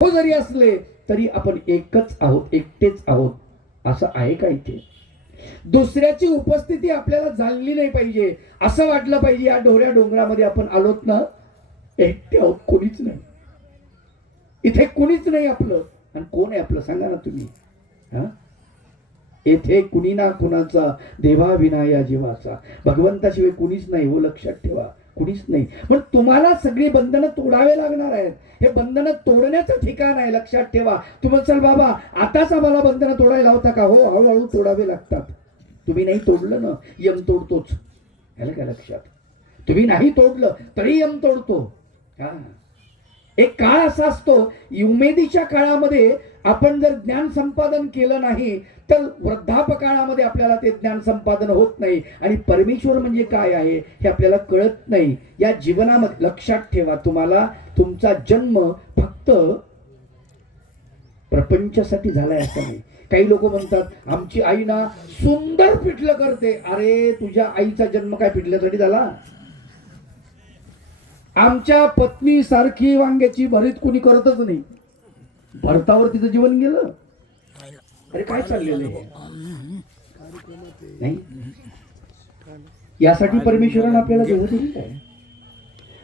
हो जरी असले तरी आपण एकच आहोत, एकटेच आहोत, असं आहे का इथे? दुसऱ्याची उपस्थिती आपल्याला जाणली नाही पाहिजे, असं वाटलं पाहिजे या ढोऱ्या डोंगरामध्ये आपण आलोत ना, एकटे आहोत, कोणीच नाही इथे, कोणीच नाही आपलं. आणि कोण आहे आपलं सांगा ना तुम्ही? हा, येथे कुणी ना कुणाचा देवाविना या जीवाचा, भगवंताशिवाय कुणीच नाही हो, लक्षात ठेवा, कुणीच नाही. पण तुम्हाला सगळी बंधनं तोडावे लागणार आहेत. हे बंधनं तोडण्याचं ठिकाण आहे, लक्षात ठेवा. तुम्ही चल बाबा आताच आम्हाला बंधनं तोडायला होता का? हो, हळूहळू तोडावे लागतात. तुम्ही नाही तोडलं ना, यम तोडतोच. याला काय लक्षात? तुम्ही नाही तोडलं तरी यम तोडतो. हा, एक काळ असा असतो, उमेदीच्या काळामध्ये आपण जर ज्ञान संपादन केलं नाही तर वृद्धापकाळामध्ये आपल्याला ते ज्ञान संपादन होत नाही. आणि परमेश्वर म्हणजे काय आहे हे आपल्याला कळत नाही. या जीवनामध्ये लक्षात ठेवा, तुम्हाला तुमचा जन्म फक्त प्रपंचासाठी झालाय असं नाही. काही लोक म्हणतात आमची आई ना सुंदर पिठलं करते. अरे तुझ्या आईचा जन्म काय पिठल्यासाठी झाला? आमच्या पत्नी सारखी वांग्याची भरीत कुणी करतच नाही, भरतावर तिचं जीवन गेलं. अरे काय चाललेलं आहे? नाही, यासाठी परमेश्वराने आपल्याला देव दिलेलं आहे.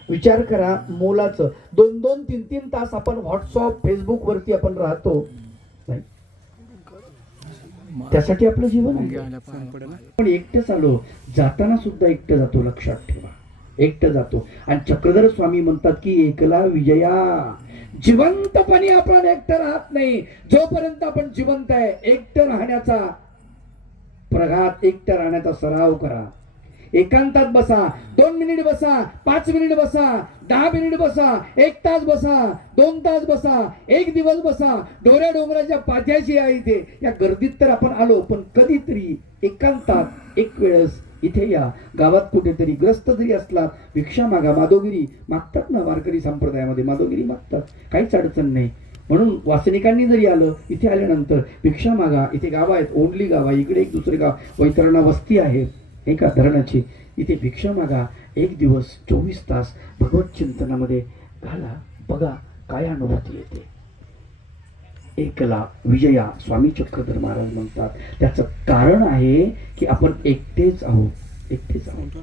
विचार करा, मोलाचं 2-2, 3-3 तास आपण व्हॉट्सअप फेसबुक वरती आपण राहतो, नाही त्यासाठी आपलं जीवन आहे. पण एकटं चालो, जाताना सुद्धा एकटं जातो, लक्षात ठेवा, एकटं जातो. आणि चक्रधर स्वामी म्हणतात की एकला विजया, जिवंतपणे आपण एकटं राहत नाही. जोपर्यंत आपण जिवंत आहे, एकटं राहण्याचा प्रघात, एकटं राहण्याचा सराव करा. एकांतात बसा, 2 मिनिट बसा, 5 मिनिट बसा, 10 मिनिट बसा, 1 तास बसा, 2 तास बसा, 1 दिवस बसा. ढोऱ्या डोंगराच्या पाठ्याशी आहे इथे. या गर्दीत तर आपण आलो, पण कधीतरी एकांतात एक वेळेस इथे या. गावात कुठेतरी ग्रस्त जरी असला, भिक्षा मागा. माधोगिरी मागतात ना वारकरी संप्रदायामध्ये, माधोगिरी मागतात, काहीच अडचण नाही. म्हणून वासनिकांनी जरी आलं, इथे आल्यानंतर भिक्षा मागा. इथे गाव आहेत, ओंडली गाव आहे, इकडे एक दुसरे गाव, वैतरणा वस्ती आहे एका धरणाची, इथे भिक्षा मागा. 1 दिवस 24 तास भगवत चिंतनामध्ये घाला. बघा काय अनुभूती येते. एकला विजया स्वामी चक्रधर महाराज म्हणतात. त्याचं कारण आहे की आपण एकटेच आहोत, एकटेच आहोत.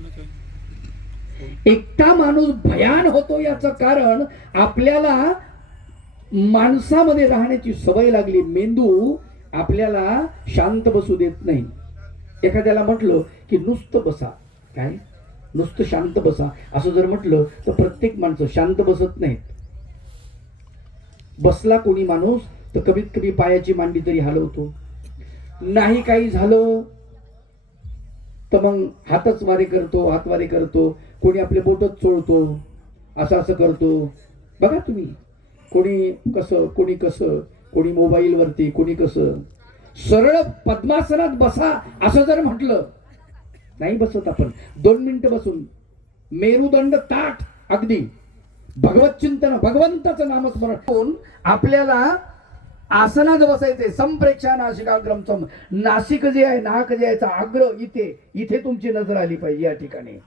एकटा माणूस भयान होतो याचं कारण आपल्याला माणसामध्ये राहण्याची सवय लागली. मेंदू आपल्याला शांत बसू देत नाही. एखाद्याला म्हटलं की नुसतं बसा, काय नुसतं शांत बसा असं जर म्हटलं तर प्रत्येक माणसं शांत बसत नाहीत. बसला कोणी माणूस तर कमीत कमी पायाची मांडी तरी हलवतो. नाही काही झालं तर मग हातच वारे करतो, हातवारे करतो. कोणी आपले बोटच चोळतो, असं असं करतो. बघा तुम्ही, कोणी कसं, कोणी कसं, कोणी मोबाईल वरती, कोणी कसं. सरळ पद्मासनात बसा असं जर म्हटलं, नाही बसत आपण. 2 मिनिटं बसून मेरुदंड ताठ, अगदी भगवत चिंतन, भगवंताचं नामस्मरण करून आपल्याला आसनात बसायचे. संप्रेक्षा नासिकाग्रम सम, नासिक जे आहे, नाक जे आहे, अग्र इथे, इथे तुमची नजर आली पाहिजे. या ठिकाणी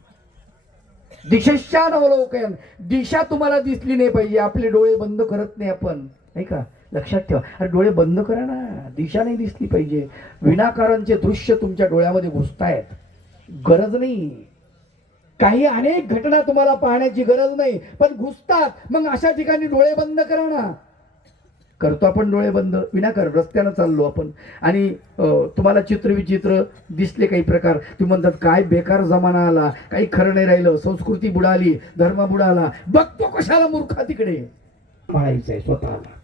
दिशेश्चानवलोकयन, दिशा तुम्हाला दिसली नाही पाहिजे. आपले डोळे बंद करत नाही आपण, नाही का? लक्षात ठेवा. अरे डोळे बंद करा ना, दिशा नाही दिसली पाहिजे. विनाकारांचे दृश्य तुमच्या डोळ्यामध्ये घुसतायत, गरज नाही. काही अनेक घटना तुम्हाला पाहण्याची गरज नाही, पण घुसतात. मग अशा ठिकाणी डोळे बंद करा ना. करतो आपण डोळे बंद विनाकारण, रस्त्यानं चाललो आपण आणि तुम्हाला चित्रविचित्र दिसले काही प्रकार, तुम्ही म्हणतात काय बेकार जमाना आला, काही खरं नाही राहिलं, संस्कृती बुडाली, धर्म बुडाला. बघतो कशाला मूर्खा तिकडे. म्हणायचंय स्वतःला.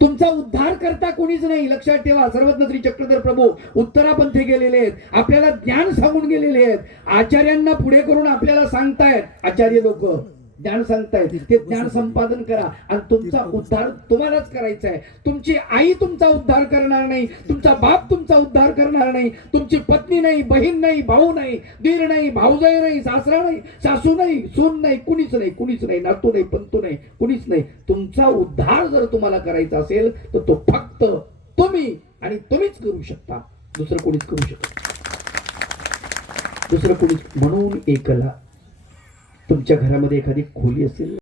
तुमचा उद्धार करता कोणीच नाही, लक्षात ठेवा. सर्वज्ञ श्री चक्रधर प्रभू उत्तरापंथे गेलेले आहेत, आपल्याला ज्ञान सांगून गेलेले आहेत. आचार्यांना पुढे करून आपल्याला सांगतायत. आचार्य लोक ज्ञान सांगतायत, ते ज्ञान संपादन करा आणि तुमचा उद्धार तुम्हालाच करायचा आहे. तुमची आई तुमचा उद्धार करणार नाही, तुमचा बाप तुमचा उद्धार करणार नाही, तुमची पत्नी नाही, बहीण नाही, भाऊ नाही, दीर नाही, भाऊजाई नाही, सासरा नाही, सासू नाही, सून नाही, कुणीच नाही, कुणीच नाही, नातू नाही, पंतू नाही, कुणीच नाही. तुमचा उद्धार जर तुम्हाला करायचा असेल तर तो फक्त तुम्ही आणि तुम्हीच करू शकता, दुसरं कोणीच करू शकत, दुसरं कोणीच. म्हणून एकला तुमच्या घरामध्ये एखादी खोली असेल